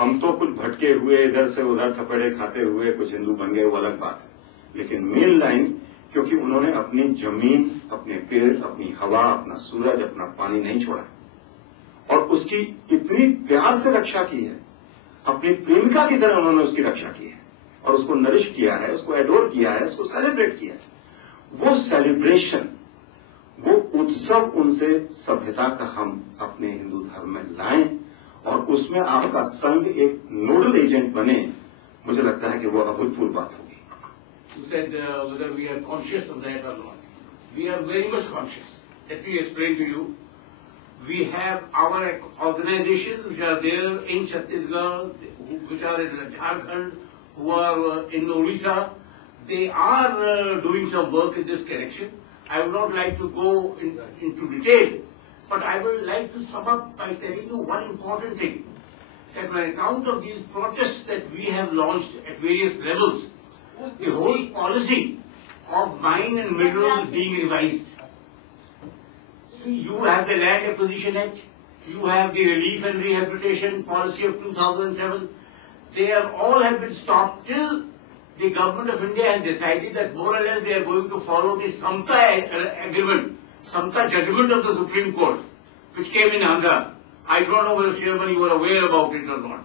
हम तो कुछ भटके हुए इधर से उधर थपेड़े खाते हुए कुछ हिंदू बन गए, वो अलग बात है। लेकिन मेन लाइन, क्योंकि उन्होंने अपनी जमीन, अपने पेड़, अपनी हवा, अपना सूरज, अपना पानी नहीं छोड़ा और उसकी इतनी प्यार से रक्षा की है, अपनी प्रेमिका की तरह उन्होंने उसकी रक्षा की है और उसको नरिश किया है, उसको एडोर किया है, उसको सेलिब्रेट किया है। वो सेलिब्रेशन, वो उत्सव उनसे सभ्यता का हम अपने हिंदू धर्म में लाएं और उसमें आपका संघ एक नोडल एजेंट बने, मुझे लगता है कि वो अभूतपूर्व बात होगी। You said whether we are conscious of that or not. We are very much conscious. Let me explain to you. We have our organizations which are there in Chhattisgarh, which are in Jharkhand, who are in Odisha. They are doing some work in this direction. I would not like to go into detail, but I would like to sum up by telling you one important thing. That on account of these protests that we have launched at various levels, the whole policy of mine and minerals is being revised. See, you have the Land Acquisition Act, you have the Relief and Rehabilitation Policy of 2007. They are all have been stopped till the government of India has decided that more or less they are going to follow the Samta agreement, Samta judgment of the Supreme Court, which came in Andhra. I don't know whether Chairman you are aware about it or not.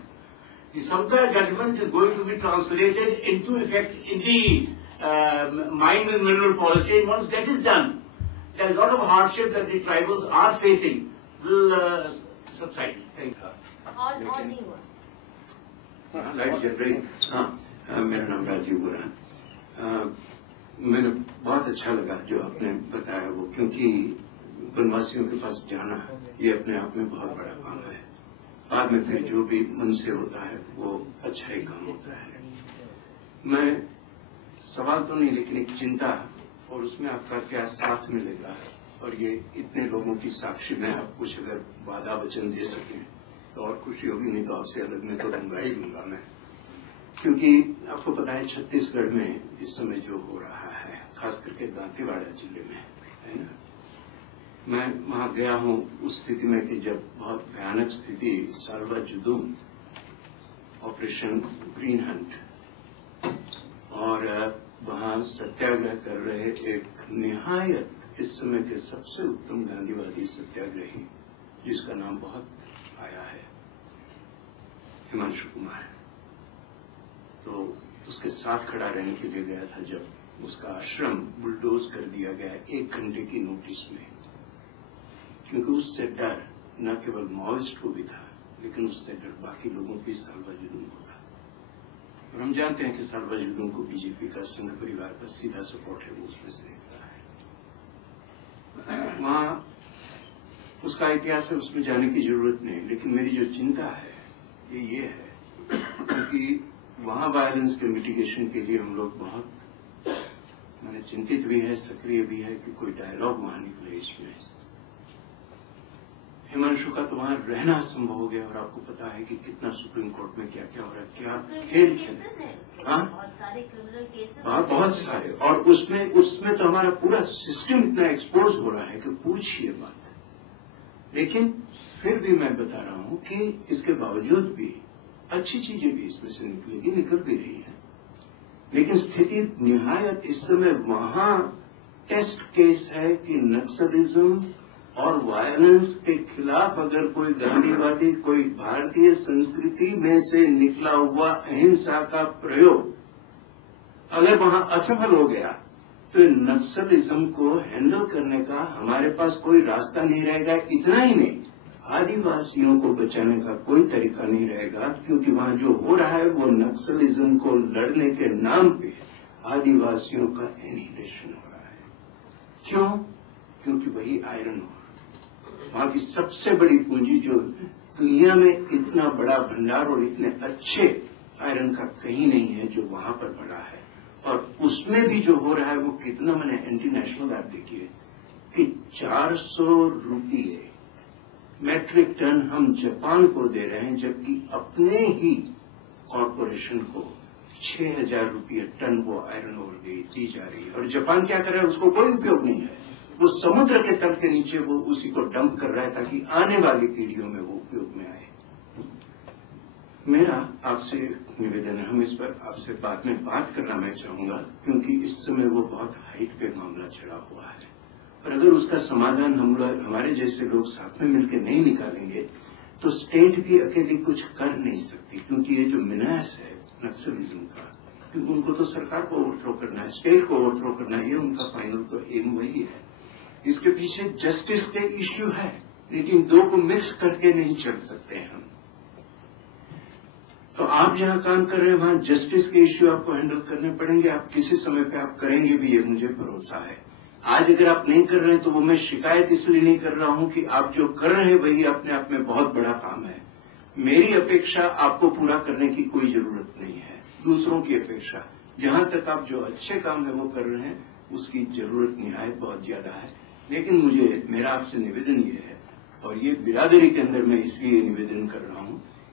The Samta judgment is going to be translated into effect in the mine and mineral policy, and once that is done, there are a lot of hardship that the tribals are facing will subside. Thank you. Light जल रही। हाँ, मेरा नाम राजीव गोरा। मैंने बहुत अच्छा लगा जो आपने बताया वो, क्योंकि वनवासियों के पास जाना ये अपने आप में बहुत बड़ा काम है। बाद में फिर जो भी मन से होता है वो अच्छा ही काम होता है। मैं सवाल तो नहीं, लेकिन एक चिंता, और उसमें आपका क्या साथ मिलेगा, और ये इतने लोगों की साक्षी में आप कुछ अगर वादा वचन दे सकें तो और खुशी होगी, नहीं तो आपसे अलग में तो लूंगा ही लूंगा मैं। क्योंकि आपको पता है छत्तीसगढ़ में इस समय जो हो रहा है, खास करके दांतेवाड़ा जिले में, है ना, मैं वहां गया हूं उस स्थिति में कि जब बहुत भयानक स्थिति सालवा जुदुम, ऑपरेशन ग्रीन हंट, और वहां सत्याग्रह कर रहे एक निहायत इस समय के सबसे उत्तम गांधीवादी सत्याग्रही, जिसका नाम बहुत आया है, हिमांशु कुमार, तो उसके साथ खड़ा रहने के लिए गया था जब उसका आश्रम बुलडोज कर दिया गया 1 घंटे की नोटिस में, क्योंकि उससे डर न केवल माओइस्ट को भी था, लेकिन उससे डर बाकी लोगों की सालवा जुदुम को था। और हम जानते हैं कि सालवा जुदुम को बीजेपी का संघ परिवार का सीधा सपोर्ट है, वो उसमें से निकला है। वहां उसका इतिहास है, उसमें जाने की जरूरत नहीं, लेकिन मेरी जो चिंता है ये है, क्योंकि वहां वायलेंस के मिटिगेशन के लिए हम लोग बहुत मैंने चिंतित भी है, सक्रिय भी है कि कोई डायलॉग वहां निकले इसमें। हिमांशु का तो वहां रहना असंभव हो गया, और आपको पता है कि कितना सुप्रीम कोर्ट में क्या क्या हो रहा है, क्या खेल खेल, बहुत सारे क्रिमिनल केसेस, बहुत सारे, और उसमें तो हमारा पूरा सिस्टम इतना एक्सपोज हो रहा है कि पूछिए बात। लेकिन फिर भी मैं बता रहा हूं कि इसके बावजूद भी अच्छी चीजें भी इसमें से निकलेगी, निकल भी रही है, लेकिन स्थिति निहायत इस समय वहां टेस्ट केस है कि नक्सलिज्म और वायलेंस के खिलाफ अगर कोई गांधीवादी, कोई भारतीय संस्कृति में से निकला हुआ अहिंसा का प्रयोग अगर वहां असफल हो गया, तो नक्सलिज्म को हैंडल करने का हमारे पास कोई रास्ता नहीं रहेगा। इतना ही नहीं, आदिवासियों को बचाने का कोई तरीका नहीं रहेगा, क्योंकि वहां जो हो रहा है वो नक्सलिज्म को लड़ने के नाम पे आदिवासियों का एनिहिलेशन हो रहा है। क्यों? क्योंकि वही आयरन ओर, वहां की सबसे बड़ी पूंजी, जो दुनिया में इतना बड़ा भंडार और इतने अच्छे आयरन का कहीं नहीं है जो वहां पर बड़ा है। और उसमें भी जो हो रहा है वो कितना, मैंने एंटी नेशनल आप देखिए कि 400 रुपये मैट्रिक टन हम जापान को दे रहे हैं, जबकि अपने ही कॉरपोरेशन को 6000 रुपये टन वो आयरन ओर दी जा रही है। और जापान क्या कर रहा है, उसको कोई उपयोग नहीं है, वो समुद्र के तल के नीचे वो उसी को डंप कर रहा है ताकि आने वाली पीढ़ियों में वो उपयोग में आए। मेरा आपसे निवेदन है, हम इस पर आपसे बाद में बात करना मैं चाहूंगा, क्योंकि इस समय वो बहुत हाइट पे मामला चढ़ा हुआ है और अगर उसका समाधान हम लोग हमारे जैसे लोग साथ में मिलकर नहीं निकालेंगे तो स्टेट भी अकेली कुछ कर नहीं सकती, क्योंकि ये जो मिनास है नक्सलिज्म का, क्योंकि उनको तो सरकार को ओवरथ्रो करना है, स्टेट को ओवरथ्रो करना है, ये उनका फाइनल तो एम वही है। इसके पीछे जस्टिस के इश्यू है, लेकिन दो को मिक्स करके नहीं चल सकते हम। तो आप जहां काम कर रहे हैं वहां जस्टिस के इश्यू आपको हैंडल करने पड़ेंगे, आप किसी समय पे आप करेंगे भी, ये मुझे भरोसा है। आज अगर आप नहीं कर रहे हैं तो वो मैं शिकायत इसलिए नहीं कर रहा हूं कि आप जो कर रहे हैं वही अपने आप में बहुत बड़ा काम है। मेरी अपेक्षा आपको पूरा करने की कोई जरूरत नहीं है, दूसरों की अपेक्षा। जहां तक आप जो अच्छे काम है वो कर रहे हैं उसकी जरूरत निहायत बहुत ज्यादा है। लेकिन मेरा आपसे निवेदन ये है, और ये बिरादरी के अंदर मैं इसलिए निवेदन कर रहा हूं